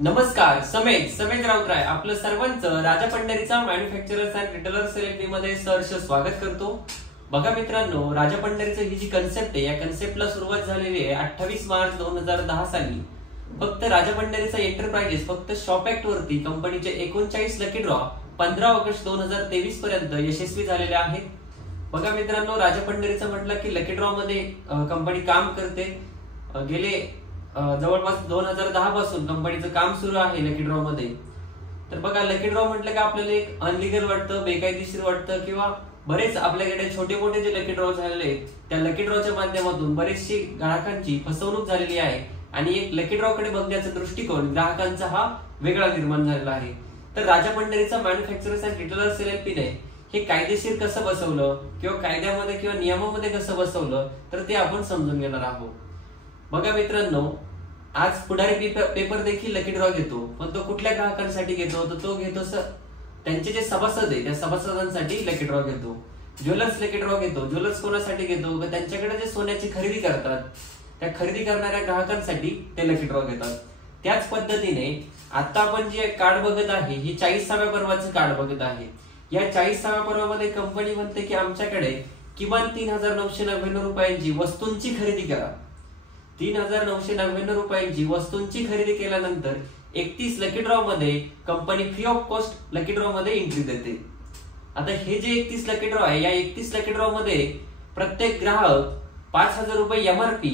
नमस्कार, समेत राऊतराय आपलं सर्वांचं राजा पंढरीचा मॅन्युफॅक्चरर्स अँड रिटेलर्स LLP मध्ये सहर्ष स्वागत करतो। बघा मित्रांनो, राजा पंढरीची ही जी कन्सेप्ट आहे, या कन्सेप्टला सुरुवात झालेली आहे 28 मार्च 2010 साली। फक्त राजा पंढरीचा एंटरप्राइजेस फक्त शॉप ऍक्ट वरती कंपनीचे 39 लकी ड्रॉ 15 ऑगस्ट 2023 पर्यंत यशस्वी झालेले आहेत। बघा मित्रांनो, राजा पंढरीचं म्हटलं की लकी ड्रॉ मध्ये कंपनी काम करते। गेले जवळपास 2010 पासून कंपनीचं काम सुरू आहे लकी ड्रॉ मध्ये। तर बघा, लकी ड्रॉ म्हटलं का आपल्याला एक अनलिगल वाटतं, बेकायदेशीर वाटतं, किंवा बरेच आपल्याकडे छोटे मोठे जे लकी ड्रॉ झालेले आहेत त्या लकी ड्रॉच्या माध्यमातून बरेचशी ग्राहकांची फसवणूक झालेली आहे आणि एक लकी ड्रॉ कडे बघण्याचा दृष्टिकोन ग्राहकांचा हा वेगळा निर्माण झालेला आहे। तर राजा पंढरीचा मॅन्युफॅक्चरर्स अँड रिटेलर्स LLP ने हे कायदेशीर कसं बसवलं किंवा कायद्यामध्ये किंवा नियमामध्ये कसं बसवलं तर ते आपण समजून घेणार आहोत। बघा मित्रांनो, आज पुढारी पेपर देखील लकी ड्रॉ घेतो, पण तो कुठल्या ग्राहकांसाठी घेतो तर तो घेतो त्यांचे जे सभासद आहे त्या सभासदांसाठी लकी ड्रॉ घेतो। ज्वेलर्स लकी ड्रॉ घेतो। ज्वेलर्स कोणासाठी घेतो? त्यांच्याकडे जे सोन्याची खरेदी करतात त्या खरेदी करणाऱ्या ग्राहकांसाठी ते लकी ड्रॉ घेतात। त्याच पद्धतीने आता आपण जे कार्ड बघत आहे हे 40व्या पर्वाचं कार्ड बघत आहे। या 40व्या पर्वामध्ये कंपनी म्हणते की आमच्याकडे किमान 3999 रुपयांची वस्तूंची खरेदी करा। 3999 रुपयांची वस्तूंची खरेदी केल्यानंतर 31 लकी ड्रॉ मध्ये company free of cost lucky draw मध्ये एंट्री देते। आता हे जे 31 लकी ड्रॉ आहे, या 31 लकी ड्रॉ मध्ये प्रत्येक ग्राहक 5000 रुपये MRP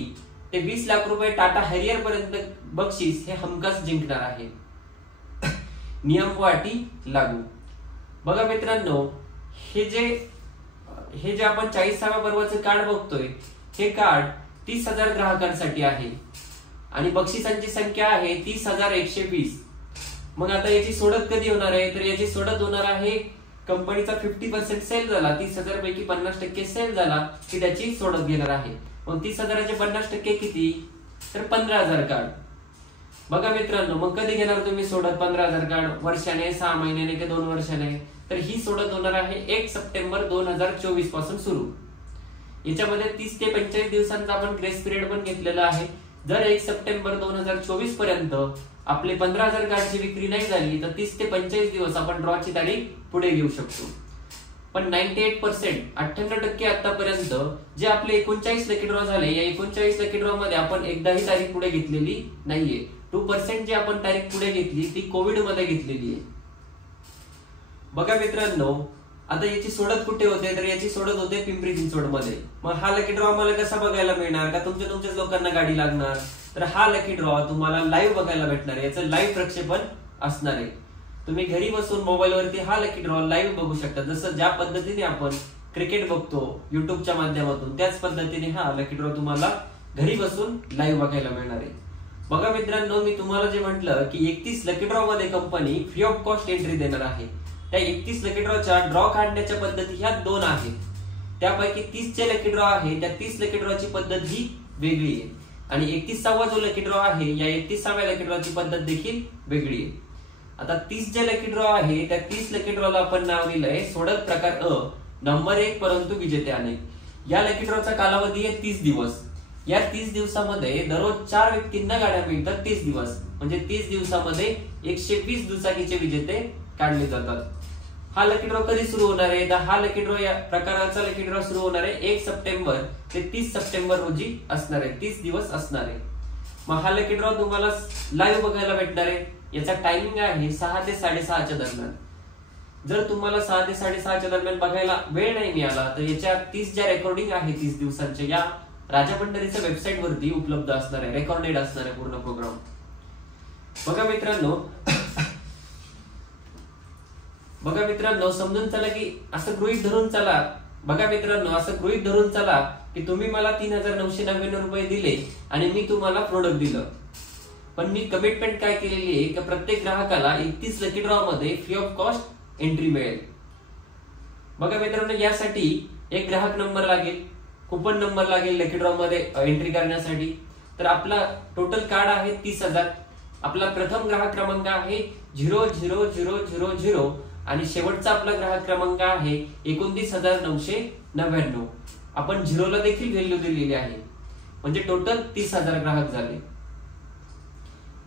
ते 20 लाख रुपये टाटा हॅरियर पर्यंत बक्षीस हे हमखास जिंकणार आहे। नियम व अटी लागू। बघा मित्रांनो, हे जे आपण 40व्या पर्वाचं कार्ड बघतोय हे कार्ड 30,000 ग्राहकांसाठी आहे आणि बक्षिसांची संख्या आहे 30,120। मग आता याची सोडत कधी होणार आहे? तर याची सोडत होणार आहे कंपनीचा 50% सेल झाला, 30,000 पैकी 50% सेल झाला की त्याची सोडत घेणार आहे। मग 30,000चे 50% किती? तर 15,000 कार्ड। बघा मित्रांनो, मग कधी घेणार तुम्ही सोडत 15,000 कार्ड? वर्षाने, 6 महिन्याने की 2 वर्षाने? तर ही सोडत होणार आहे 1 सप्टेंबर 2024 पासून सुरू। याच्यामध्ये 30 ते 45 दिवसांचा आपण ग्रेस पिरियड पण घेतलेला आहे। जर 1 सप्टेंबर 2024 पर्यंत आपले 15,000 कार्डची विक्री नाही झाली तर 30 ते 45 दिवस आपण ड्रॉची तारीख पुढे घेऊ शकतो। पण 98% 98% आतापर्यंत जे आपले 39 लकी ड्रॉ झाले, या 39 लकी ड्रॉ मध्ये आपण एकदाही तारीख पुढे घेतलेली नाहीये। 2% जी आपण तारीख पुढे घेतली ती कोविड मध्ये घेतलेली आहे। बघा मित्रांनो, आता याची सोडत कुठे होते? तर याची सोडत होते पिंपरी चिंचवड मध्ये। मग हा लकी ड्रॉ मला कसा बघायला मिळणार? का तुमच्याच लोकांना गाडी लागणार? तर हा लकी ड्रॉ तुम्हाला लाईव्ह बघायला भेटणार आहे। याचं लाईव्ह प्रक्षेपण असणार आहे। तुम्ही घरी बसून मोबाईल वरती हा लकी ड्रॉ लाईव्ह बघू शकता। जसं ज्या पद्धतीने आपण क्रिकेट बघतो युट्यूबच्या माध्यमातून, त्याच पद्धतीने हा लकी ड्रॉ तुम्हाला घरी बसून लाईव्ह बघायला मिळणार आहे। बघा मित्रांनो, मी तुम्हाला जे म्हटलं की 31 लकी ड्रॉ मध्ये company free of cost entry देणार आहे। त्या 31 लकी ड्रॉच्या ड्रॉ काढण्याच्या पद्धती ह्या 2 आहेत। त्यापैकी 30 चे लकी ड्रॉ आहे, त्या 30 लकी ड्रॉची पद्धत ही वेगळी आहे आणि 31वा जो लकी ड्रॉ आहे या 31व्या लकी ड्रॉची पद्धत देखील वेगळी आहे। आता 30 जे लकी ड्रॉ आहे त्या 30 लकी ड्रॉला आपण नाव दिलंय सोडत प्रकार अ, नंबर 1 परंतु विजेते अनेक। या लकी ड्रॉचा कालावधी आहे 30 दिवस। या 30 दिवसामध्ये दररोज 4 व्यक्तींना गाड्या मिळतात। 30 दिवस म्हणजे 30 दिवसामध्ये 120 दुचाकीचे विजेते काढले जातात। हा लकी ड्रॉ कधी सुरू होणार आहे? तर हा लकी ड्रॉ या प्रकाराचा लकी ड्रॉ सुरू होणार आहे 1 सप्टेंबर ते 30 सप्टेंबर रोजी असणार आहे। 30 दिवस असणार आहे। मग हा लकी ड्रॉ तुम्हाला लाईव्ह बघायला भेटणार आहे। याचा टायमिंग आहे 6 ते 6:30 दरम्यान। जर तुम्हाला 6 ते 6:30 दरम्यान बघायला वेळ नाही मिळाला तर याच्या 30 ज्या रेकॉर्डिंग आहे 30 दिवसांच्या या राजा पंढरीच्या वेबसाईट वरती उपलब्ध असणार आहे। रेकॉर्डेड असणार आहे पूर्ण प्रोग्राम। बघा मित्रांनो, समजून चला की असं गृहीत धरून चला। बघा मित्रांनो, असं गृहीत धरून चला की तुम्ही मला 3999 रुपये दिले आणि मी तुम्हाला प्रोडक्ट दिलं, पण मी कमिटमेंट काय केलेली आहे की प्रत्येक ग्राहकाला 31 लकी ड्रॉ मध्ये फ्री ऑफ कॉस्ट एंट्री मिळेल। बघा मित्रांनो, यासाठी एक ग्राहक नंबर लागेल, कुपन नंबर लागेल लकी ड्रॉ मध्ये एंट्री करण्यासाठी। तर आपला टोटल कार्ड आहे 30,000। आपला प्रथम ग्राहक क्रमांक आहे 00000 आणि शेवटचा आपला ग्राहक क्रमांक आहे 29,999। आपण झिरोला देखील व्हॅल्यू दिलेली आहे, म्हणजे टोटल 30,000 ग्राहक झाले।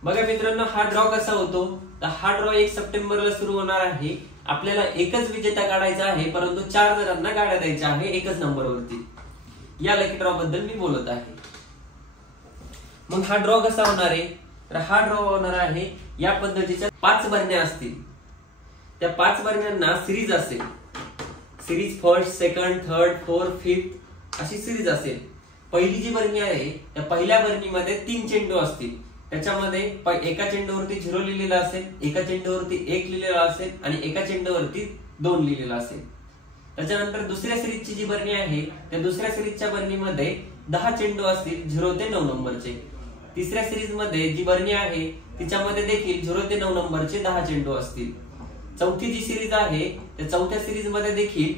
बघा मित्रांनो, हा ड्रॉ कसा होतो, तर हा ड्रॉ 1 सप्टेंबरला सुरू होणार आहे. आपल्याला एकच विजेता काढायचा आहे, परंतु 4 जणांना गाड्या द्यायच्या आहे एकच नंबरवरती. या लकी ड्रॉ बद्दल मी बोलत आहे. मग हा ड्रॉ कसा होणार आहे, तर हा ड्रॉ होणार आहे या पद्धतीच्या 5 बरण्या असतील. त्या 5 बरण्यांना सिरीज असेल. Series first, second, third, fourth, fifth अशी सिरीज असेल. पहिली जी बरणी आहे त्या पहिल्या बरणीमध्ये 3 चेंडू असतील. त्याच्यामध्ये एका चेंडूवरती 0 लिहिलेला असेल, एका चेंडूवरती 1 लिहिलेला असेल आणि एका चेंडूवरती 2 लिहिलेला असेल. त्याच्यानंतर दुसऱ्या सिरीजची जी बरणी आहे त्या दुसऱ्या सिरीजच्या बरणीमध्ये 10 चेंडू असतील 0 ते 9 नंबरचे. तिसऱ्या सिरीज मध्ये जी बरणी आहे तिच्यामध्ये देखील 0 ते 9 नंबरचे 10 चेंडू असतील. चौथी जी सिरीज आहे त्या चौथ्या सिरीज मध्ये देखील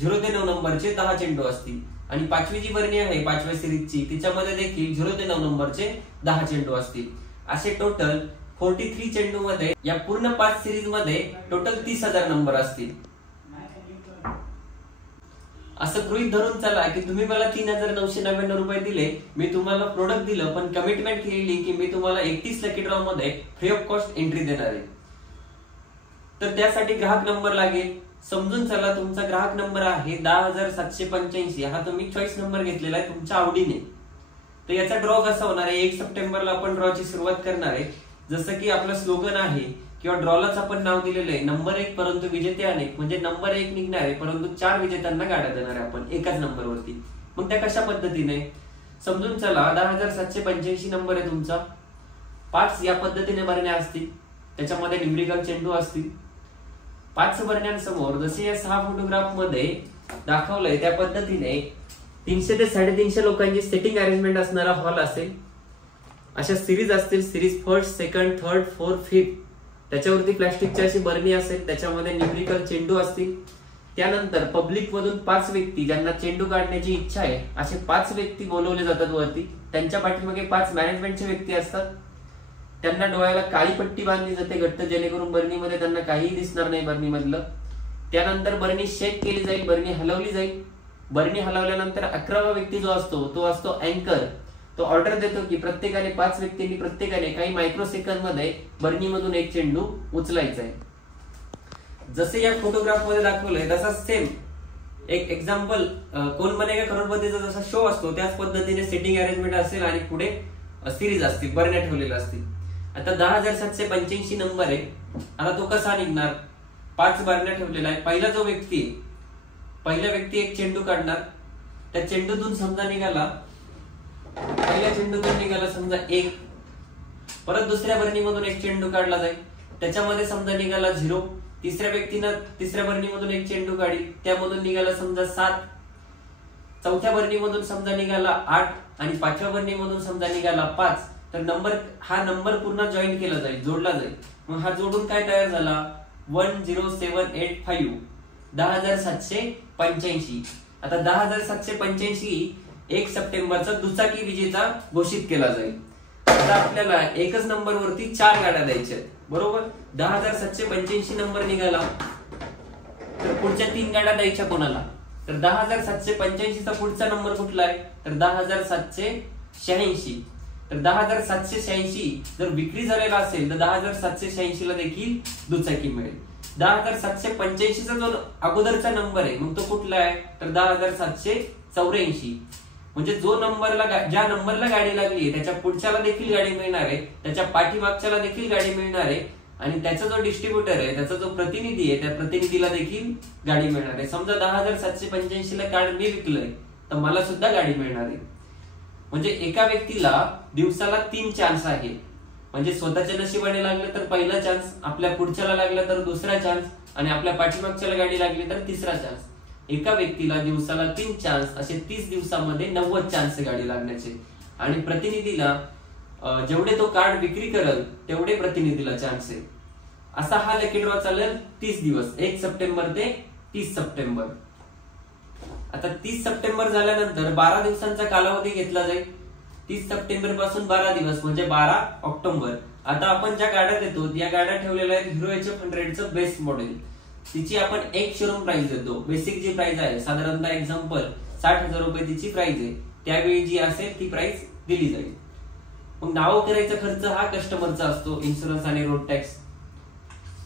0 ते 9 नंबरचे 10 चेंडू असतील. आणि पाचवी जी बरणी आहे पाचव्या सिरीजची तिच्यामध्ये देखील 0 ते 9 नंबरचे 10 चेंडू असतील. असे टोटल 43 चेंडू मध्ये या पूर्ण 5 सिरीज मध्ये टोटल 30,000 नंबर असतील. असं गृहीत धरून चला की तुम्ही मला 3,999 रुपये दिले, मी तुम्हाला प्रोडक्ट दिलं, पण कमिटमेंट केलेली की मी तुम्हाला 31 लकी ड्रॉ मध्ये फ्री ऑफ कॉस्ट एंट्री देणार आहे. तर त्यासाठी ग्राहक नंबर लागेल. समजून चला, तुमचा ग्राहक नंबर आहे 10,785. हा तुम्ही चॉईस नंबर घेतलेला आहे तुमच्या आवडीने. तर याचा ड्रॉ कसा होणार आहे, 1 सप्टेंबरला आपण ड्रॉची सुरुवात करणार आहे. जसं की आपलं स्लोगन आहे किंवा ड्रॉलाच आपण नाव दिलेलं आहे, नंबर 1 परंतु विजेते अनेक. म्हणजे नंबर 1 निघणार आहे परंतु 4 विजेत्यांना गाड्या देणार आहे आपण एकाच नंबरवरती. मग त्या कशा पद्धतीने समजून चला, 10,785 नंबर आहे तुमचा. 5 या पद्धतीने बरण्या असतील, त्याच्यामध्ये न्यूमेरिकल चेंडू असतील. 5 बरण्यांसमोर जसे या 6 फोटोग्राफ मध्ये दाखवलंय त्या पद्धतीने 300 ते 350 लोकांची सेटिंग अरेंजमेंट असणारा हॉल असेल. अशा सिरीज असतील, series first, second, third, fourth, fifth. त्याच्यावरती प्लास्टिकची अशी बरणी असेल, त्याच्यामध्ये न्यूमेरिकल चेंडू असतील. त्यानंतर पब्लिक मधून 5 व्यक्ती ज्यांना चेंडू काढण्याची इच्छा आहे असे 5 व्यक्ती बोलवले जातात वरती. त्यांच्या पाठीमागे 5 मॅनेजमेंटचे व्यक्ती असतात. त्यांना डोळ्याला काळी पट्टी बांधली जाते घट्ट, जेणेकरून बरणीमध्ये त्यांना काहीही दिसणार नाही बरणीमधलं. त्यानंतर बरणी शेक केली जाईल, बरणी हलवली जाईल. बरणी हलवल्यानंतर 11वा व्यक्ती जो असतो तो असतो अँकर. तो ऑर्डर देतो की प्रत्येकाने 5 व्यक्तींनी प्रत्येकाने काही मायक्रो सेकंद मध्ये बरणीमधून एक चेंडू उचलायचा आहे. जसे या फोटोग्राफ मध्ये दाखवलंय तसा सेम एक एक्झाम्पल कोण बनेगा करोडपतीचा जसा शो असतो त्याच पद्धतीने सेटिंग अरेंजमेंट असेल आणि पुढे सिरीज असतील, बरण्या ठेवलेल्या असतील. आता 10,785 नंबर आहे. आता तो कसा निघणार, 5 बरण्या ठेवलेला आहे. पहिला जो व्यक्ती आहे, पहिला व्यक्ती एक चेंडू काढणार. त्या चेंडूतून समजा निघाला, पहिल्या चेंडूतून निघाला समजा 1. परत दुसऱ्या बरणीमधून एक चेंडू काढला जाईल, त्याच्यामध्ये समजा निघाला 0. तिसऱ्या व्यक्तीनं तिसऱ्या बरणीमधून एक चेंडू काढी, त्यामधून निघाला समजा 7. चौथ्या बरणीमधून समजा निघाला 8 आणि 5व्या बरणीमधून समजा निघाला 5. तर हा नंबर पूर्ण जॉईन केला जाईल, जोडला जाईल. मग हा जोडून काय तयार झाला, 10785, 10,785. आता 10,785 1 सप्टेंबरचा दुचाकी विजेता घोषित केला जाईल. आता आपल्याला एकच नंबरवरती 4 गाड्या द्यायच्या, बरोबर. 10,785 नंबर निघाला तर पुढच्या 3 गाड्या द्यायच्या कोणाला, तर 10,785 चा पुढचा नंबर कुठला आहे, तर 10,786. तर 10,786 जर विक्री झालेला असेल तर 10,786 ला देखील दुचाकी मिळेल. 10,785 चा जो अगोदरचा नंबर आहे मग तो कुठला आहे, तर 10,784. म्हणजे जो ज्या नंबरला गाडी लागली त्याच्या पुढच्याला देखील गाडी मिळणार आहे, त्याच्या पाठीमागच्याला देखील गाडी मिळणार आहे आणि त्याचा जो डिस्ट्रीब्युटर आहे, त्याचा जो प्रतिनिधी आहे, त्या प्रतिनिधीला देखील गाडी मिळणार आहे. समजा 10,785 ला कार्ड मी विकलंय तर मला सुद्धा गाडी मिळणार आहे. म्हणजे एका व्यक्तीला दिवसाला 3 चान्स आहे. म्हणजे स्वतःच्या नशिबाने लागलं तर पहिला चान्स, आपल्या पुढच्याला लागलं तर दुसरा चान्स आणि आपल्या पाठीमागच्याला गाडी लागली तर तिसरा चान्स. एका व्यक्तीला दिवसाला 3 चान्स, असे 30 दिवसामध्ये 90 चान्स गाडी लागण्याचे. आणि प्रतिनिधीला जेवढे तो कार्ड विक्री करेल तेवढे प्रतिनिधीला चान्स आहे. असा हा लकी ड्रॉ चालेल 30 दिवस, 1 सप्टेंबर ते 30 सप्टेंबर. आता 30 सप्टेंबर झाल्यानंतर 12 दिवसांचा कालावधी घेतला जाईल. 30 सप्टेंबर पासून 12 दिवस म्हणजे 12 ऑक्टोबर. आता आपण ज्या गाड्या देतो या गाड्या ठेवलेल्या आहेत हिरो HF100चं बेस्ट मॉडेल. तिची आपण एक शोरूम प्राइस देतो. बेसिक जी प्राइस आहे साधारणतः एक्झाम्पल 60,000 रुपये तिची प्राइस आहे. त्यावेळी जी असेल ती प्राइस दिली जाईल. मग नाव करायचा खर्च हा कस्टमरचा असतो, इन्शुरन्स आणि रोड टॅक्स.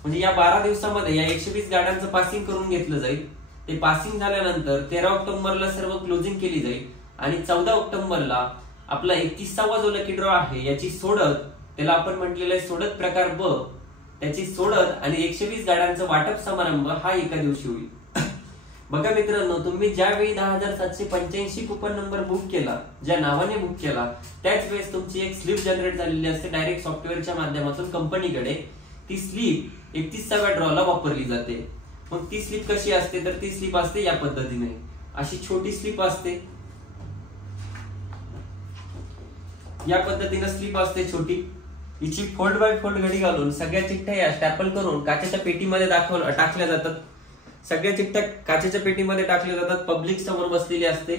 म्हणजे या 12 दिवसामध्ये या 120 गाड्यांचं पासिंग करून घेतलं जाईल. ते पासिंग झाल्यानंतर 13 ऑक्टोबरला सर्व क्लोजिंग केली जाईल आणि 14 ऑक्टोबरला आपला 31वा जो लकी ड्रॉ आहे याची सोडत, त्याला आपण म्हटलेलं आहे सोडत प्रकार ब, त्याची सोडत आणि 120 गाड्यांचं वाटप समारंभ हा एका दिवशी होईल. बघा मित्रांनो, तुम्ही ज्यावेळी 10,785 कुपन नंबर बुक केला, ज्या नावाने बुक केला, त्याच वेळेस तुमची एक स्लिप जनरेट झालेली असते डायरेक्ट सॉफ्टवेअरच्या माध्यमातून कंपनीकडे. ती स्लिप 31व्या ड्रॉला वापरली जाते. मग ती स्लिप कशी असते, तर ती स्लिप असते या पद्धतीने. अशी छोटी स्लिप असते, या पद्धतीने स्लिप असते छोटी. हिची फोल्ड बाय फोल्ड घडी घालून सगळ्या चिठ्ठ्या या स्टॅपल करून काचेच्या पेटीमध्ये टाकल्या जातात. सगळ्या चिठ्ठ्या काचेच्या पेटीमध्ये टाकल्या जातात. पब्लिक समोर बसलेली असते.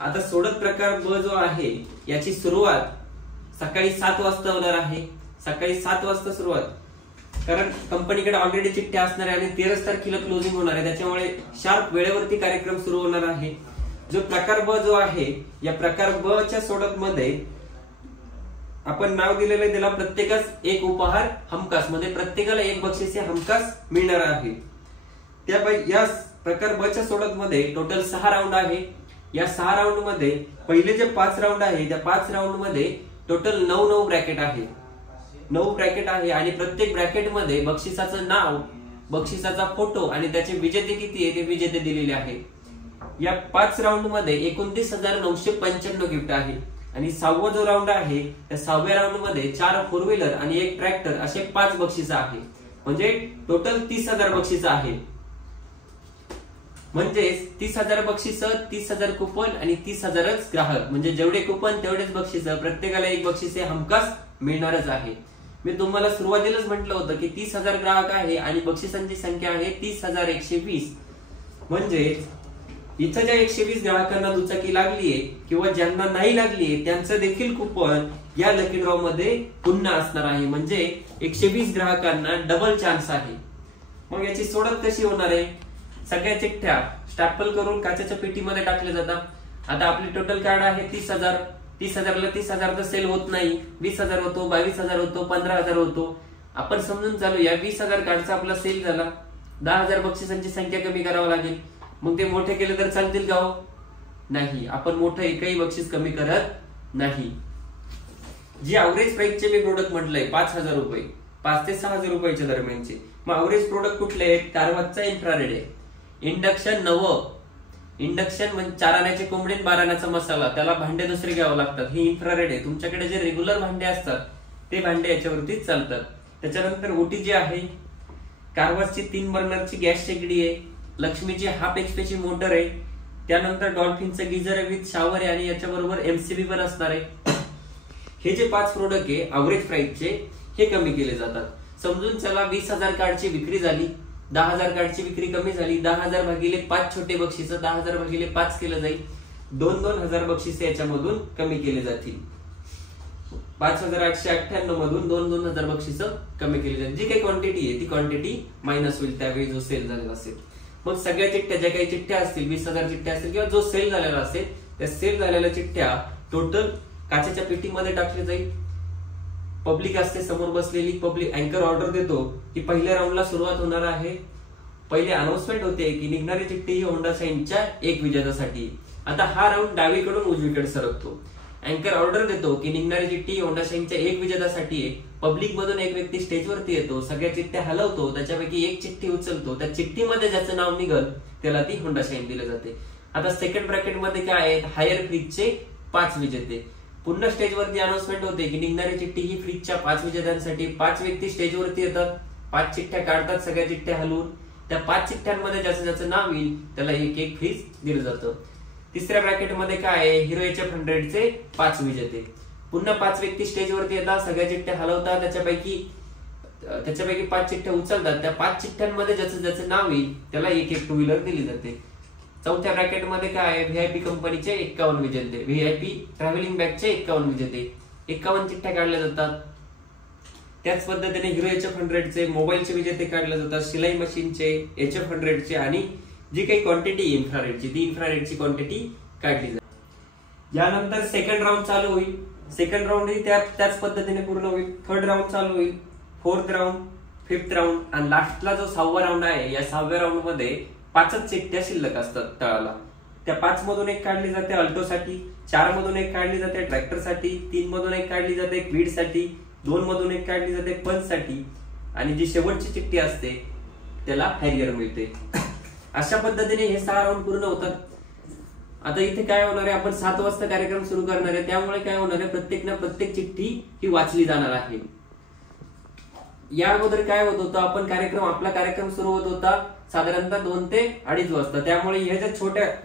आता सोडत प्रकार ब जो आहे याची सुरुवात सकाळी 7 वाजता होणार आहे. सकाळी 7 वाजता सुरुवात, कारण कंपनीकडे ऑलरेडी चिठ्ठ्या असणार आहे आणि 13 तारखेला क्लोजिंग होणार आहे, त्याच्यामुळे शार्प वेळेवरती कार्यक्रम सुरू होणार आहे. जो प्रकार ब जो आहे, या प्रकार ब च्या सोडत मध्ये आपण नाव दिलेलं आहे त्याला प्रत्येकास एक उपहार हमखास, म्हणजे प्रत्येकाला एक बक्षीस हमखास मिळणार आहे. त्यापैकी या प्रकार ब च्या सोडत मध्ये टोटल 6 राऊंड आहे. या 6 राऊंड मध्ये पहिले जे 5 राऊंड आहे, त्या 5 राऊंड मध्ये टोटल 9 ब्रॅकेट आहे. 9 ब्रॅकेट आहे आणि प्रत्येक ब्रॅकेट मध्ये बक्षिसाचं नाव, बक्षिसाचा फोटो आणि त्याचे विजेते किती आहे ते विजेते दिलेले आहे. या 5 राऊंड मध्ये 29,995 गिफ्ट आहे. आणि 6वा जो राऊंड आहे, त्या 6व्या राऊंड मध्ये 4 फोर व्हीलर आणि 1 ट्रॅक्टर असे 5 बक्षीस आहे. म्हणजे टोटल 30,000 बक्षीस आहे. म्हणजे 30,000 बक्षीस, 30,000 कुपन आणि 30,000च ग्राहक. म्हणजे जेवढे कुपन तेवढेच बक्षीस, प्रत्येकाला एक बक्षीस हमखास मिळणारच आहे. मी तुम्हाला सुरुवातीलाच म्हटलं होतं की 30,000 ग्राहक आहे आणि बक्षिसांची संख्या आहे 30,120. म्हणजे इथं ज्या 120 ग्राहकांना दुचाकी लागलीये किंवा ज्यांना नाही लागलीये त्यांचं देखील कुपन या लकी ड्रॉ मध्ये पुन्हा असणार आहे. म्हणजे 120 ग्राहकांना डबल चान्स आहे. मग याची सोडत कशी होणार आहे? सगळ्या चिठ्ठ्या स्टॅपल करून काचेच्या पेटीमध्ये टाकल्या जातात. आता आपली टोटल कार्ड आहे 30,000. 30,000ला 30,000 तर सेल होत नाही. 20,000 होतो, 22,000 होतो, 15,000 होतो. आपण समजून चालू या 20,000 कार्डचा आपला सेल झाला. 10,000 बक्षिसांची संख्या कमी करावं लागेल. मग ते मोठे केले तर चालतील का? नाही, आपण मोठं एकही बक्षीस कमी करत नाही. जी अवरेज प्राइसचे मी प्रोडक्ट म्हटलंय 5,000 रुपये, 5 ते 6,000 रुपयाच्या दरम्यानचे. मग अवरेज प्रोडक्ट कुठले आहेत? कारवाचा इन्फ्रारेड आहे. इंडक्शन 9. इंडक्शन म्हणजे 4 आण्याचे कोंबडे, 12 आण्याचा मसाला, त्याला भांडे दुसरे घ्यावं लागतात. ही इन्फ्रारेड आहे. तुमच्याकडे जे रेग्युलर भांडे असतात ते भांडे याच्यावरती चालतात. त्याच्यानंतर ओटी जी आहे, कारवाची 3 बर्नरची गॅस शेगडी आहे. लक्ष्मीची हाफ HP ची मोटर आहे. त्यानंतर डॉल्फिनचं गिझर विथ शॉवर आहे आणि याच्याबरोबर MCB पण असणार आहे. हे जे 5 प्रोडक्ट आहे अवरेज प्राइसचे, हे कमी केले जातात. समजून चला 20,000 कार्डची विक्री झाली, 10,000 कार्डची विक्री कमी झाली. 10,000 भागिले 5 छोटे बक्षीस, 10,000 भागिले 5 केलं जाईल. 2,000 बक्षीस याच्यामधून कमी केले जातील. 5,898 मधून 2,000 बक्षीस कमी केली जाईल. जी काही क्वांटिटी आहे ती क्वांटिटी मायनस होईल त्यावेळी जो सेल झालेला असेल. मग सगळ्या चिठ्ठ्या, ज्या काही चिठ्ठ्या असतील, 20,000 चिठ्ठ्या असतील किंवा जो सेल झालेला असेल, त्या सेल झालेल्या चिठ्ठ्या टोटल काचेच्या पेटीमध्ये टाकली जाईल. पब्लिक असते समोर बसलेली. पब्लिक अँकर ऑर्डर देतो की पहिल्या राऊंडला सुरुवात होणार आहे. पहिले अनाउन्समेंट होते की निघणारी चिठ्ठी ही होंडा शाईनच्या 1 विजेत्यासाठी. आता हा राऊंड डावीकडून उजवीकडे सरकतो. अँकर ऑर्डर देतो की निघणारी चिठ्ठी होंडा शाईनच्या 1 विजेत्यासाठी आहे. पब्लिक मधून एक व्यक्ती स्टेजवरती येतो, सगळ्या चिठ्ठ्या हलवतो, त्याच्यापैकी एक चिठ्ठी उचलतो. त्या चिठ्ठीमध्ये ज्याचं नाव निघल त्याला ती होंडा शाईन दिली जाते. आता सेकंड ब्रॅकेट मध्ये काय आहेत? हायर फ्रीजचे 5 विजेते. पुन्हा स्टेजवरती अनाउन्समेंट होते की निघणारी चिठ्ठी ही फ्रीजच्या 5 विजेत्यांसाठी. 5 व्यक्ती स्टेजवरती येतात, 5 चिठ्ठ्या काढतात, सगळ्या चिठ्ठ्या हलवून. त्या 5 चिठ्ठ्यांमध्ये ज्याचं नाव येईल त्याला एक फ्रीज दिलं जातं. तिसऱ्या ब्रॅकेटमध्ये काय आहे? हिरो HF100 चे 5 विजेते. पुन्हा 5 व्यक्ती स्टेजवरती येतात, सगळ्या चिठ्ठ्या हलवतात, त्याच्यापैकी 5 चिठ्ठ्या उचलतात. त्या 5 चिठ्ठ्यांमध्ये ज्याचं नाव येईल त्याला एक टू व्हीलर दिली जाते. चौथ्या ब्रॅकेटमध्ये काय आहे? VIP कंपनीचे 51 विजेते, VIP ट्रॅव्हलिंग बॅगचे 51 विजेते. 51 चिठ्ठ्या काढल्या जातात. त्याच पद्धतीने हिरो HF100 चे मोबाईलचे विजेते काढले जातात, शिलाई मशीनचे, HF100 चे आणि जी काही क्वांटिटी इन्फ्रारेडची ती इन्फ्रारेडची क्वांटिटी काढली जाते. यानंतर सेकंड राऊंड चालू होईल. सेकंड राऊंड ही त्याच पद्धतीने पूर्ण होईल. थर्ड राऊंड चालू होईल, फोर्थ राऊंड, फिफ्थ राऊंड आणि लास्टला जो 6वा राऊंड आहे, या 6व्या राऊंड मध्ये 5च चिठ्ठ्या शिल्लक असतात तळाला. त्या 5 मधून एक काढली जाते अल्टोसाठी, 4 मधून एक काढली जाते ट्रॅक्टरसाठी, 3 मधून एक काढली जाते क्विडसाठी, 2 मधून एक काढली जाते पंचसाठी आणि जी शेवटची चिठ्ठी असते त्याला हॅरियर मिळते. अशा पद्धतीने हे 6 राऊंड पूर्ण होतात. आता इथे काय होणार आहे, आपण 7 वाजता कार्यक्रम सुरू करणार आहे, त्यामुळे काय होणार आहे, प्रत्येक चिठ्ठी ही वाचली जाणार आहे. या अगोदर काय होत होतं, आपला कार्यक्रम सुरू होत होता साधारणतः 2 ते 2:30 वाजता, त्यामुळे ह्या ज्या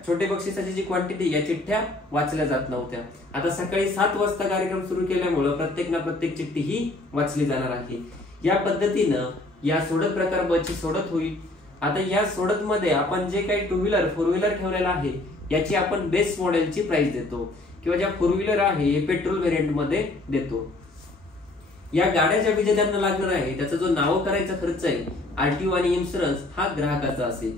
छोटे बक्षिसाची जी क्वांटिटी या चिठ्ठ्या वाचल्या जात नव्हत्या. आता सकाळी 7 वाजता कार्यक्रम सुरू केल्यामुळे प्रत्येक चिठ्ठी ही वाचली जाणार आहे. या पद्धतीनं या सोडत प्रकार ब ची सोडत होईल. आता या सोडत मध्ये आपण जे काही 2 व्हीलर 4 व्हीलर ठेवलेला आहे याची आपण बेस मॉडेलची प्राइस देतो, किंवा ज्या 4 व्हीलर आहे हे पेट्रोल व्हेरियंट मध्ये देतो. या गाड्या ज्या विजेत्यांना लागणार आहे त्याचा जो नाव करायचा खर्च आहे, आरटीओ आणि इन्शुरन्स हा ग्राहकाचा असेल.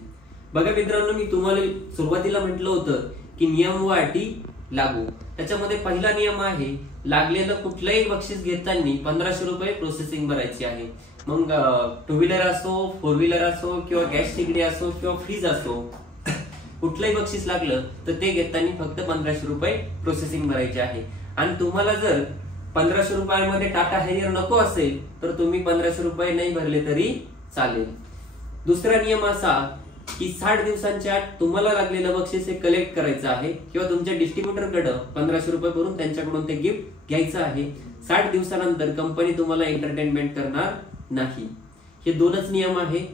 बघा मित्रांनो, मी तुम्हाला सुरुवातीला म्हटलं होतं की नियम व अटी लागू. त्याच्यामध्ये पहिला नियम आहे, लागलेलं कुठलंही बक्षीस घेताना 1500 रुपये प्रोसेसिंग भरायची आहे. मग 2 व्हीलर असो, 4 व्हीलर असो, किंवा गॅस शेगडी असो, किंवा फ्रीज असो, कुठलंही बक्षीस लागलं तर ते घेताना फक्त 1500 रुपये प्रोसेसिंग भरायचे आहे. आणि तुम्हाला जर 1500 रुपयामध्ये टाटा हॅरियर नको असेल तर तुम्ही 1500 रुपये नाही भरले तरी चालेल. दुसरा नियम असा की 60 दिवसांच्या आत तुम्हाला लागलेलं बक्षीस हे कलेक्ट करायचं आहे, किंवा तुमच्या डिस्ट्रीब्युटरकडे 1500 रुपये भरून त्यांच्याकडून ते गिफ्ट घ्यायचं आहे. 60 दिवसानंतर कंपनी तुम्हाला एंटरटेनमेंट करणार नाही. हे 2च नियम आहे.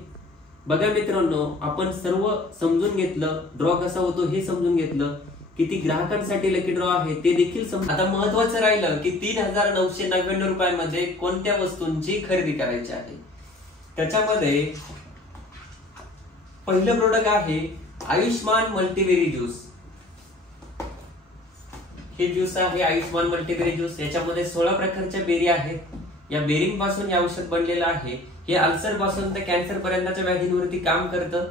बघा मित्रांनो, आपण सर्व समजून घेतलं, ड्रॉ कसा होतो हे समजून घेतलं, किती ग्राहकांसाठी लकी ड्रॉ आहे ते देखील समजलं. आता महत्वाचं राहिलं की 3999 रुपयामध्ये कोणत्या वस्तूंची खरेदी करायची आहे. त्याच्यामध्ये पहिलं प्रोडक्ट आहे आयुष्मान मल्टीबेरी ज्यूस. हे ज्यूस आहे आयुष्मान मल्टीबेरी ज्यूस. याच्यामध्ये 16 प्रकारच्या बेरी आहेत. या बेरिंग पासून हे औषध बनलेलं आहे. हे अल्सर पासून ते कॅन्सर पर्यंतच्या व्याधींवरती काम करतं.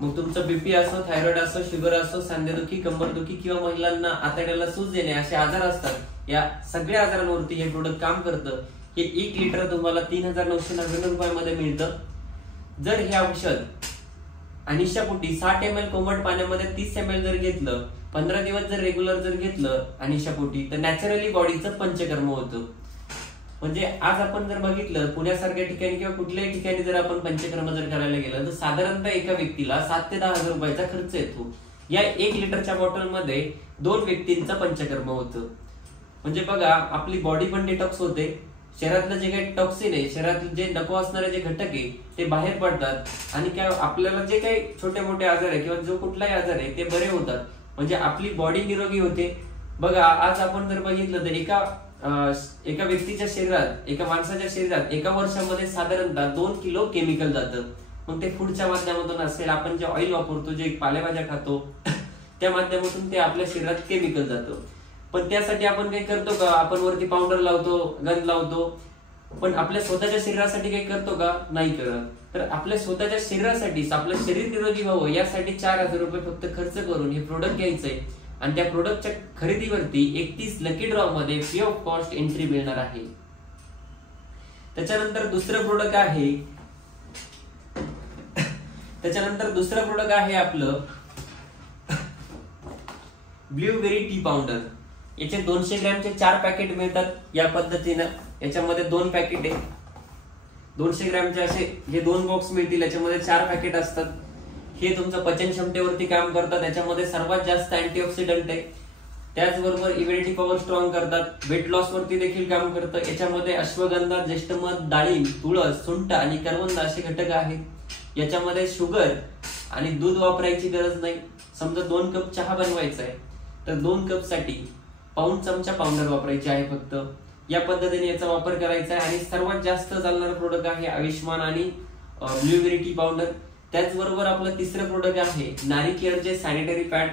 मग तुमचं बीपी असो, थायरॉइड असो, शुगर असो, सांधेदुखी, कंबरदुखी किंवा महिलांना आतड्याला सूज येणे असे आजार असतात, या सगळ्या आजारांवरती हे प्रोडक्ट काम करतं. हे 1 लिटर तुम्हाला 3999 रुपयामध्ये मिळतं. जर हे औषध अनिशापोटी 60 ml कोमट पाण्यामध्ये 30 ml जर घेतलं, 15 दिवस जर रेग्युलर जर घेतलं अनिशापोटी, तर नॅचरली बॉडीचं पंचकर्म होतं. म्हणजे आज आपण जर बघितलं पुण्यासारख्या ठिकाणी किंवा कुठल्याही ठिकाणी जर आपण पंचकर्म जर करायला गेलं तर साधारणतः एका व्यक्तीला 7 ते 10 हजार रुपयाचा खर्च येतो. या 1 लिटरच्या बॉटलमध्ये 2 व्यक्तींचा पंचकर्म होतं. म्हणजे बघा, आपली बॉडी पण डिटॉक्स होते, शरीरातलं जे काही टॉक्सिन आहे, शरीरातले जे नको असणारे जे घटक आहे ते बाहेर पडतात, आणि काय आपल्याला जे काही छोटे मोठे आजार आहे किंवा जो कुठलाही आजार आहे ते बरे होतात. म्हणजे आपली बॉडी निरोगी होते. बघा, आज आपण जर बघितलं तर एका व्यक्तीच्या शरीरात, एका माणसाच्या शरीरात एका वर्षामध्ये साधारणतः 2 किलो केमिकल जातं. मग ते फूडच्या माध्यमातून असेल, आपण जे ऑइल वापरतो, जे पालेभाज्या खातो त्या माध्यमातून ते आपल्या शरीरात केमिकल जातं. पण त्यासाठी आपण काही करतो का? आपण वरती पावडर लावतो, गंध लावतो, पण आपल्या स्वतःच्या शरीरासाठी काही करतो का? नाही करत. तर आपल्या स्वतःच्या शरीरासाठी, आपलं शरीर निरोगी व्हावं यासाठी 4000 रुपये फक्त खर्च करून हे प्रोडक्ट घ्यायचंय. आणि त्या प्रोडक्टच्या खरेदीवरती 31 लकी ड्रॉ मध्ये फ्री ऑफ कॉस्ट एंट्री मिळणार आहे. त्याच्यानंतर दुसरं प्रोडक्ट आहे आपलं ब्लूबेरी टी पावडर. याचे 200 ग्रॅमचे 4 पॅकेट मिळतात. या पद्धतीनं याच्यामध्ये 2 पॅकेट आहे. 200 ग्रॅमचे असे हे 2 बॉक्स मिळतील. याच्यामध्ये 4 पॅकेट असतात. हे तुमचं पचन क्षमतेवरती काम करतात. याच्यामध्ये सर्वात जास्त अँटीऑक्सिडंट आहे. त्याचबरोबर इम्युनिटी पॉवर स्ट्रॉंग करतात. वेट लॉस वरती देखील काम करतं. याच्यामध्ये अश्वगंधा, ज्येष्ठमध, डाळिंब, तुळस, सुंठ आणि करवंद असे घटक आहेत. याच्यामध्ये शुगर आणि दूध वापरायची गरज नाही. समजा 2 कप चहा बनवायचा आहे तर 2 कप साठी पाऊण चमचा पावडर वापरायची आहे फक्त. या पद्धतीने याचा वापर करायचा आहे. आणि सर्वात जास्त चालणारा प्रोडक्ट आहे आयुष्मान आणि ब्लूबेरी टी पावडर. त्याचबरोबर आपलं तिसरं प्रोडक्ट आहे नारिकेळचे सॅनिटरी पॅड.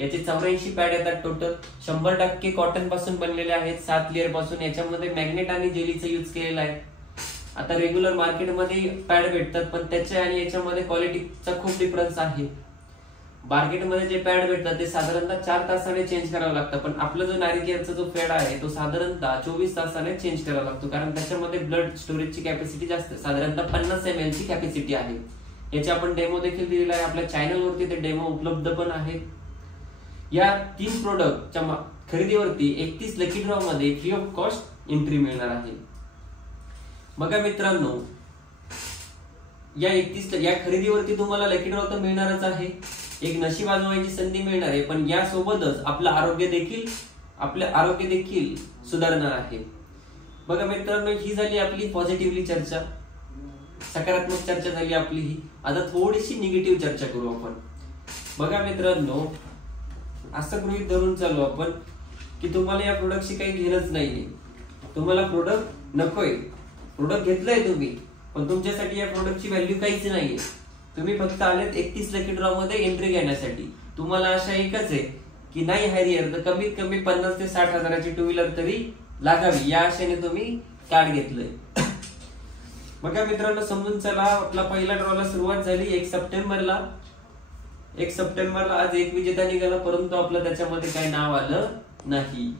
याचे 84 पॅड येतात टोटल. 100% कॉटन पासून बनलेले आहेत, 7 लेअर पासून. याच्यामध्ये मॅग्नेट आणि जेलीचा यूज केलेला आहे. आता रेग्युलर मार्केटमध्ये पॅड भेटतात, पण त्याच्या आणि याच्यामध्ये क्वालिटीचा खूप डिफरन्स आहे. मार्केटमध्ये जे पॅड भेटतात ते साधारणतः 4 तासाने चेंज करावं लागतं, पण आपला जो नारिकेलचा जो पॅड आहे तो साधारणतः 24 तासाने चेंज करावा लागतो, कारण त्याच्यामध्ये ब्लड स्टोरेजची कॅपॅसिटी जास्त, साधारणतः 50 ml ची कॅपॅसिटी आहे. याचे आपण डेमो देखील दिलेला आहे आपल्या चॅनलवरती, ते डेमो उपलब्ध पण आहे. या 3 प्रोडक्टच्या खरेदीवरती 31 लकी ड्रॉ मध्ये फ्री ऑफ कॉस्ट एंट्री मिळणार आहे. बघा मित्रांनो, या खरेदीवरती तुम्हाला लकी ड्रॉ तर मिळणारच आहे, एक नशीब आजमावायची संधी मिळणार आहे, पण यासोबतच आपलं आरोग्य देखील सुधारणार आहे. बघा मित्रांनो, ही झाली आपली पॉझिटिव्हली चर्चा, सकारात्मक चर्चा झाली आपली ही. आता थोडीशी निगेटिव्ह चर्चा करू आपण. बघा मित्रांनो, असं गृहीत धरून चालू आपण की तुम्हाला या प्रोडक्टशी काही घेणंच नाहीये, तुम्हाला प्रोडक्ट नकोय, प्रोडक्ट घेतलंय तुम्ही, पण तुमच्यासाठी या प्रोडक्टची व्हॅल्यू काहीच नाहीये. तुम्ही फक्त आलेत 31 लकी ड्रॉ मध्ये एंट्री घेण्यासाठी. तुम्हाला आशा एकच आहे की नाही हॅरियर, तर कमीत कमी 50 ते 60 हजाराची टू व्हीलर तरी लागावी, या आशेने तुम्ही कार्ड घेतलंय. बघा मित्रांनो, समजून चला, आपला पहिला ड्रॉला सुरुवात झाली 1 सप्टेंबरला. 1 सप्टेंबरला आज एक विजेता निघाला, परंतु आपलं त्याच्यामध्ये काही नाव आलं नाही.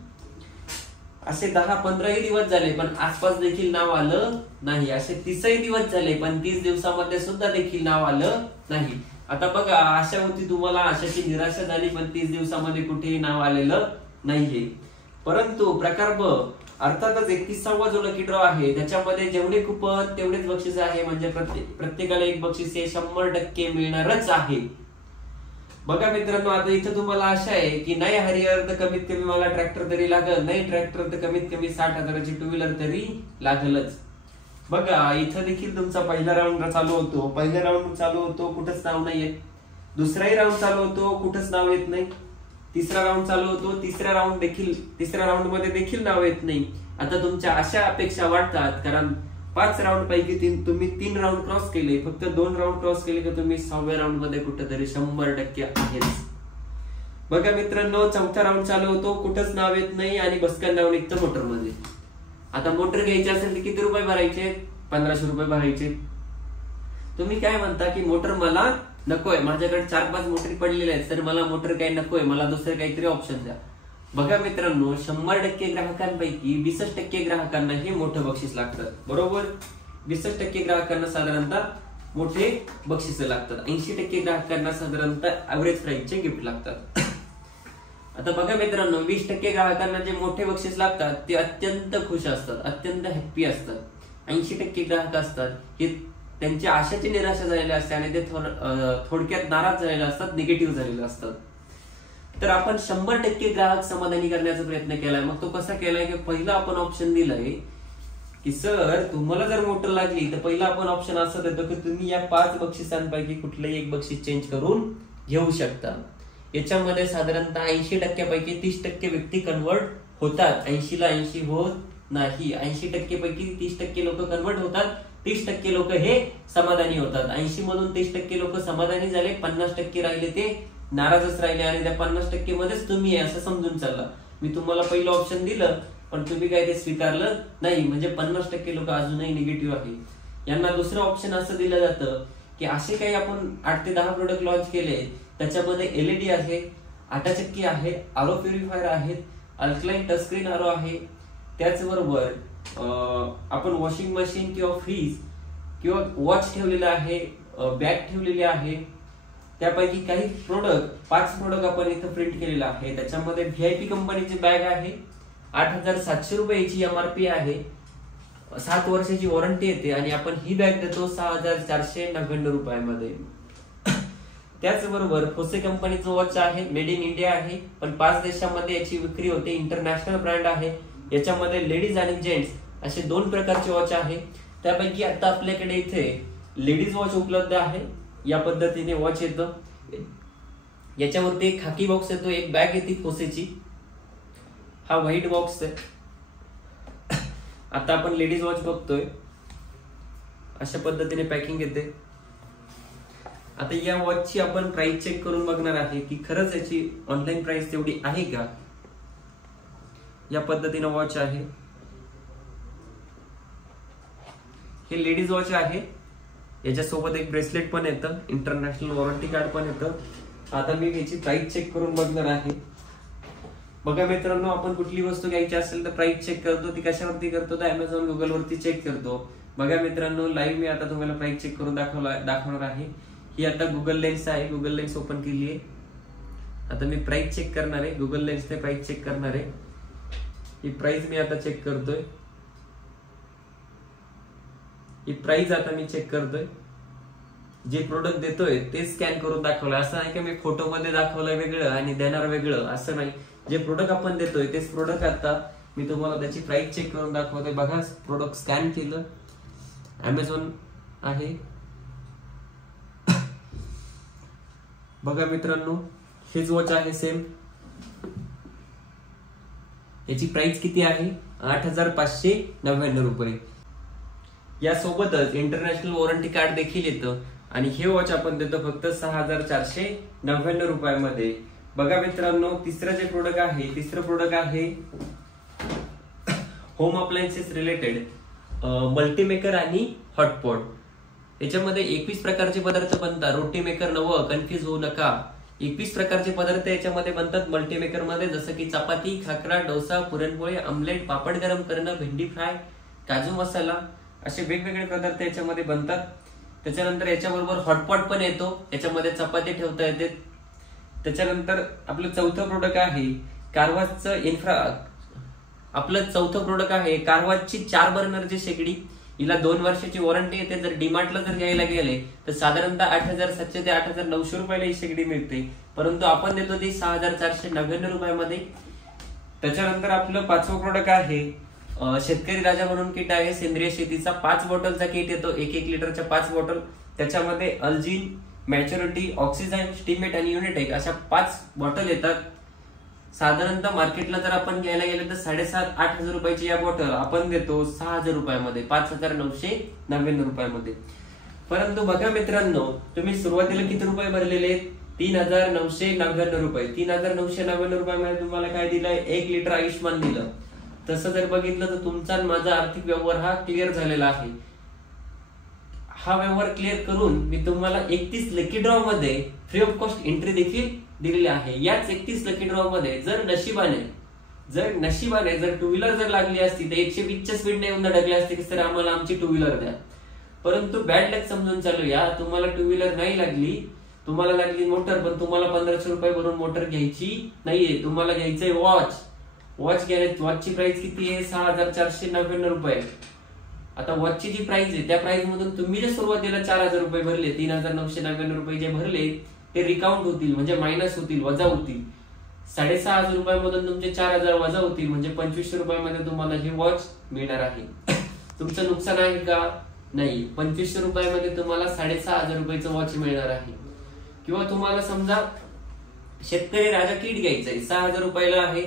असे 10-15 दिवस झाले पण आसपास देखील नाव आलं नाही. असे 30 दिवस झाले पण 30 दिवसामध्ये सुद्धा देखील नाव आलं नाही. आता बघा, आशा होती तुम्हाला, आशाची निराशा झाली, पण 30 दिवसामध्ये कुठेही नाव आलेलं नाहीये. परंतु प्रकार ब, अर्थातच 31वा जो लकी ड्रॉ आहे त्याच्यामध्ये जेवढे कुपन तेवढेच बक्षीस आहे, म्हणजे प्रत्येकाला एक बक्षीस हे 100% मिळणारच आहे. बघा मित्रांनो, आता इथं तुम्हाला आशा आहे की नाही हरियर, तर कमीत कमी मला ट्रॅक्टर तरी लागल, नाही ट्रॅक्टर तर कमीत कमी 60 हजाराची टू व्हीलर तरी लागलच. बघा, इथं देखील तुमचा पहिला राऊंड चालू होतो, कुठंच नाव नाही येत. दुसराही राऊंड चालू होतो, कुठंच नाव येत नाही. तिसरा राऊंड चालू होतो, तिसऱ्या राऊंड मध्ये देखील नाव येत नाही. आता तुमच्या अशा अपेक्षा वाढतात, कारण 5 राऊंड पैकी तुम्ही 3 राऊंड क्रॉस केले, फक्त 2 राऊंड क्रॉस केले तर तुम्ही 6व्या राऊंड मध्ये कुठेतरी 100% आहेच. बघा मित्रांनो, 4था राऊंड चालू होतो, कुठंच नाव येत नाही आणि बसकन नाव निघतं मोटर मध्ये. आता मोटर घ्यायची असेल तर किती रुपये भरायचे? 1500 रुपये भरायचे. तुम्ही काय म्हणता की मोटर मला नकोय, माझ्याकडे 4-5 मोटरी पडलेल्या आहेत, तर मला मोटर काही नकोय, मला दुसरं काहीतरी ऑप्शन द्या. बघा मित्रांनो, 100% ग्राहकांपैकी 20% ग्राहकांना हे मोठं बक्षीस लागतं, बरोबर. 20% ग्राहकांना साधारणतः मोठे बक्षीस लागतात, 80% ग्राहकांना साधारणतः ऍव्हरेज प्राइसचे गिफ्ट लागतात. आता बघा मित्रांनो, 20% ग्राहकांना जे मोठे बक्षीस लागतात ते अत्यंत खुश असतात, अत्यंत हॅप्पी असतात. 80% ग्राहक असतात हे त्यांच्या आशाची निराशा झालेली असते आणि ते थोडक्यात नाराज झालेले असतात, निगेटिव्ह झालेले असतात. तर आपण 100% ग्राहक समाधानी करण्याचा प्रयत्न केलाय. मग तो कसा केलाय की पहिला आपण ऑप्शन दिलाय की सर तुम्हाला जर मोटर लागली तर पहिला आपण ऑप्शन असं देतो की तुम्ही या 5 बक्षिसांपैकी कुठलंही एक बक्षीस चेंज करून घेऊ शकता. याच्यामध्ये साधारणतः 80% पैकी 30% व्यक्ती कन्वर्ट होतात, 80ला 80 होत नाही. 80% पैकी 30% लोक कन्वर्ट होतात, 30% लोक हे समाधानी होतात. 80 मधून 30% लोक समाधानी झाले, 50% राहिले ते नाराजच राहिले आणि त्या 50% मध्येच तुम्ही असं समजून चालला. मी तुम्हाला पहिलं ऑप्शन दिलं पण तुम्ही काय ते स्वीकारलं नाही, म्हणजे 50% लोक अजूनही निगेटिव्ह आहे. यांना दुसरं ऑप्शन असं दिलं जातं की असे काही आपण 8 ते 10 प्रोडक्ट लॉन्च केले, त्याच्यामध्ये LED आहे, 8 चक्की आहे, आरो प्युरिफायर आहेत, अल्कलाइन टचस्क्रीन आरो आहे. त्याचबरोबर आपण वॉशिंग मशीन किंवा फ्रीज किंवा वॉच ठेवलेला आहे, बॅग ठेवलेली आहे. त्यापैकी काही प्रोडक्ट 5 प्रोडक्ट आपण इथं प्रिंट केलेला आहे. त्याच्यामध्ये VIP कंपनीची बॅग आहे, 8700 रुपयाची MRP आहे, 7 वर्षाची वॉरंटी येते आणि आपण ही बॅग देतो 6499 रुपयामध्ये. त्याचबरोबर फोसे कंपनीचं वॉच आहे, मेड इन इंडिया आहे, पण 5 देशांमध्ये याची विक्री होते, इंटरनॅशनल ब्रँड आहे. याच्यामध्ये लेडीज आणि जेंट्स असे 2 प्रकारचे वॉच आहे. त्यापैकी आता आपल्याकडे इथे लेडीज वॉच उपलब्ध आहे. या पद्धतीने वॉच येतं, याच्यावरती एक खाकी बॉक्स येतो, एक बॅग येते फोसेची, हा व्हाईट बॉक्स आहे. आता आपण लेडीज वॉच बघतोय, अशा पद्धतीने पॅकिंग येते. आता या वॉचची आपण प्राइस चेक करून बघणार आहे की खरंच याची ऑनलाईन प्राइस तेवढी आहे का. या पद्धतीने वॉच आहे, हे लेडीज वॉच आहे. याच्यासोबत एक ब्रेसलेट पण येतं, इंटरनॅशनल वॉरंटी कार्ड पण येतं. आता मी याची प्राइस चेक करून बघणार आहे. बघा मित्रांनो, आपण कुठली वस्तू घ्यायची असेल तर प्राइस चेक करतो. ती कशावरती करतो तर Amazon, गुगल वरती चेक करतो. बघा मित्रांनो, लाईव्ह मी आता तुम्हाला प्राइस चेक करून दाखवणार आहे. ही आता गुगल लेन्स आहे. गुगल लेन्स ओपन केली आहे. आता मी प्राइस चेक करणार आहे. गुगल लेन्सने प्राइस चेक करणार आहे. ही प्राइस मी आता चेक करतोय. ही प्राइस आता मी चेक करतोय. जे प्रोडक्ट देतोय ते स्कॅन करून दाखवलं. असं नाही की मी फोटो मध्ये दाखवलं वेगळं आणि देणार वेगळं, असं नाही. जे प्रोडक्ट आपण देतोय तेच प्रोडक्ट आता मी तुम्हाला त्याची प्राइस चेक करून दाखवतोय. बघा, प्रोडक्ट स्कॅन केलं, Amazon आहे. बघा मित्रांनो, हेच वॉच आहे सेम. याची प्राइस किती आहे? 8,599 रुपये. यासोबतच इंटरनॅशनल वॉरंटी कार्ड देखील येतं आणि हे वॉच आपण देतो फक्त 6,499 रुपयामध्ये. बघा मित्रांनो, तिसरं जे प्रोडक्ट आहे, तिसरं प्रोडक्ट आहे होम अप्लायन्सेस रिलेटेड मल्टीमेकर आणि हॉटपॉट. याच्यामध्ये 21 प्रकारचे पदार्थ बनतात. रोटी मेकर नवं, कन्फ्युज होऊ नका. 21 प्रकारचे पदार्थ याच्यामध्ये बनतात मल्टीमेकर मध्ये, जसं की चपाती, खाकरा, डोसा, पुरणपोळी, आमलेट, पापड गरम करणं, भेंडी फ्राय, काजू मसाला, असे वेगवेगळे पदार्थ याच्यामध्ये बनतात. त्याच्यानंतर याच्याबरोबर हॉटपॉट पण येतो. याच्यामध्ये चपाती ठेवता येते. त्याच्यानंतर आपलं चौथं प्रोडक्ट आहे कारवाचचं आपलं चौथं प्रोडक्ट आहे कारवाचची 4 बर्नरची शेगडी. हिला 2 वर्षाची वॉरंटी येते. जर डीमार्टला जर घ्यायला गेले तर साधारणतः 8,700 ते 8,900 रुपयाला ही शेगडी मिळते, परंतु आपण देतो ती 6,499 रुपयामध्ये. त्याच्यानंतर आपलं 5वं प्रोडक्ट आहे शेतकरी राजा म्हणून किट आहे. सेंद्रिय शेतीचा 5 बॉटलचा किट येतो. 1 लिटरच्या 5 बॉटल. त्याच्यामध्ये अल्जिन, मॅच्युरिटी, ऑक्सिजन, स्टीमेट आणि युनिटेक अशा 5 बॉटल येतात. साधारणतः मार्केटला जर आपण घ्यायला गेले तर 7,500-8,000 हजार रुपयाची या बॉटल आपण देतो 6,000 रुपयामध्ये, 5,999 रुपयामध्ये. परंतु बघा मित्रांनो, तुम्ही सुरुवातीला किती रुपये भरलेले? 3,999 रुपये. 3,999 रुपयामध्ये तुम्हाला काय दिलंय? 1 लिटर आयुष्मान दिलं. तसं जर बघितलं तर तुमचा माझा आर्थिक व्यवहार हा क्लिअर झालेला आहे. हा व्यवहार क्लिअर करून मी तुम्हाला 31 लकी ड्रॉ मध्ये फ्री ऑफ कॉस्ट एंट्री देखील दिलेली आहे. याच 31 लकी ड्रॉ मध्ये जर नशिबाने जर टू व्हीलर जर लागली असती तर 120च्या स्पीडने येऊन धडकली असती की सर आम्हाला आमची टू व्हीलर द्या. परंतु बॅड लक समजून चालूया, तुम्हाला टू व्हीलर नाही लागली, तुम्हाला लागली मोटर, पण तुम्हाला 1,500 रुपये भरून मोटर घ्यायची नाहीये. तुम्हाला घ्यायचंय वॉच. वॉचची प्राइस किती आहे? 6,499 रुपये. आता वॉचची जी प्राइस आहे त्या प्राइस मधून तुम्ही जे सुरुवातीला 4,000 रुपये भरले, 3,999 रुपये जे भरले ते रिकाउंट होतील, म्हणजे मायनस होतील, वजा होतील. 6,500 रुपयामधून तुमचे 4,000 वजा होतील, म्हणजे 2,500 रुपयामध्ये तुम्हाला ही वॉच मिळणार आहे. तुमचं नुकसान आहे का? नाही. 2,500 रुपयामध्ये तुम्हाला 6,500 रुपयाचं वॉच मिळणार आहे. किंवा तुम्हाला समजा शेतकरी राजा किट घ्यायचंय, 6,000 रुपयाला आहे.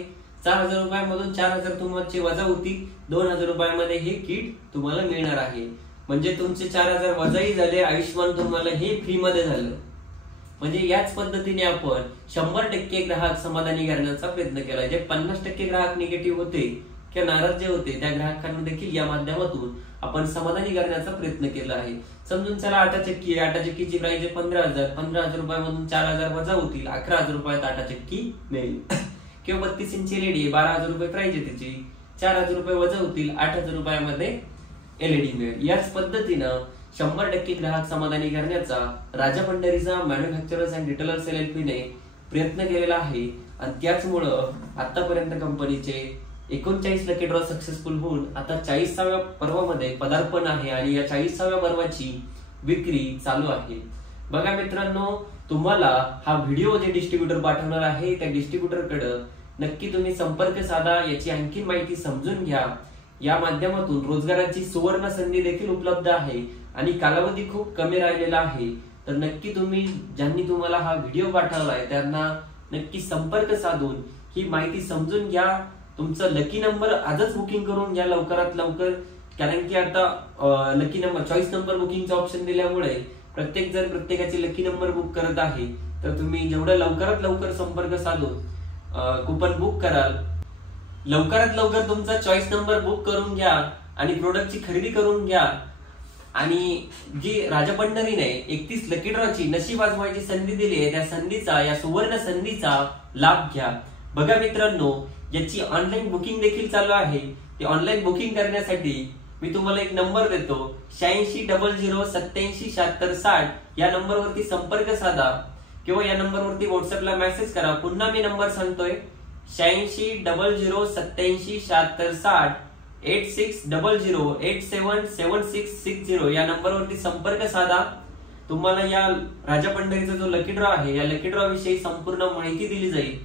4,000 रुपयामधून 4,000 तुमचे वजा होतील, 2,000 रुपयामध्ये हे किट तुम्हाला मिळणार आहे. म्हणजे तुमचे 4,000 वजाही झाले, आयुष्मान तुम्हाला हे फ्री मध्ये झालं. म्हणजे याच पद्धतीने आपण 100% ग्राहक समाधानी करण्याचा प्रयत्न केला. जे 50% ग्राहक निगेटिव्ह होते किंवा नाराज जे होते त्या ग्राहकांना देखील या माध्यमातून आपण समाधानी करण्याचा प्रयत्न केला आहे. समजून चला, आटा चक्कीची प्राइस आहे 15,000. 15,000 रुपयामधून 4,000 वजा होतील, 11,000 रुपयात आटा चक्की मिळेल. किंवा 32 इंची एलईडी 12,000 रुपये प्राइस आहे त्याची, 4,000 रुपये वजा होतील, 8,000 रुपयामध्ये एलईडी मिळेल. याच पद्धतीनं 100% ग्राहक समाधानी करण्याचा राजा भंडारीचा मॅन्युफॅक्चरर्स अँड रिटेलर्स LLP ने प्रयत्न केलेला आहे. आणि त्याचमुळं आतापर्यंत कंपनीचे 39 लकी ड्रॉ सक्सेसफुल होऊन आता 40व्या पर्वामध्ये पदार्पण आहे आणि या 40व्या पर्वाची विक्री चालू आहे. बघा मित्रांनो, तुम्हाला हा व्हिडिओ जे डिस्ट्रीब्युटर पाठवणार आहे त्या डिस्ट्रीब्युटर कडे नक्की तुम्ही संपर्क साधा, याची आणखी माहिती समजून घ्या. या माध्यमातून रोजगाराची सुवर्ण संधी देखील उपलब्ध आहे आणि कालावधी खूप कमी राहिलेला आहे. तर नक्की तुम्ही ज्यांनी तुम्हाला हा व्हिडिओ पाठवलाय त्यांना नक्की संपर्क साधून ही माहिती समजून घ्या. तुमचं लकी नंबर आजच बुकिंग करून घ्या लवकरात लवकर, कारण की आता लकी नंबर चॉईस नंबर बुकिंगचा ऑप्शन दिल्यामुळे प्रत्येक जण प्रत्येकाची लकी नंबर बुक करत आहे. तर तुम्ही जेवढं लवकरात लवकर संपर्क साधून कुपन बुक कराल, लवकरात लवकर तुमचा चॉईस नंबर बुक करून घ्या आणि प्रोडक्टची खरेदी करून घ्या. आणि जी राजा पंढरीने 31 लकी ड्रॉची नशीब आजमावायची संधी दिली आहे, त्या संधीचा, या सुवर्ण संधीचा लाभ घ्या. बघा मित्रांनो, याची ऑनलाईन बुकिंग देखील चालू आहे. ती ऑनलाईन बुकिंग करण्यासाठी मी तुम्हाला एक नंबर देतो, 8600877660 या नंबरवरती संपर्क साधा किंवा या नंबरवरती व्हॉट्सअपला मेसेज करा. पुन्हा मी नंबर सांगतोय, 8600877660 8600877660 या नंबरवरती संपर्क साधा. तुम्हाला या राजा पंढरीचा जो लकी ड्रॉ आहे, या लकी ड्रॉ विषयी संपूर्ण माहिती दिली जाईल.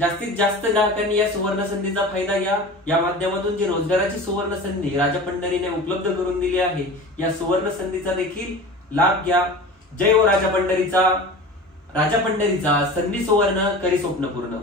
जास्तीत जास्त ग्राहकांनी या सुवर्ण संधीचा फायदा घ्या. या माध्यमातून जी रोजगाराची सुवर्ण संधी राजा पंढरीने उपलब्ध करून दिली आहे, या सुवर्ण संधीचा देखील लाभ घ्या. जय हो राजा पंढरीचा. राजा पंढरीचा संधी सुवर्ण, करी स्वप्न पूर्ण.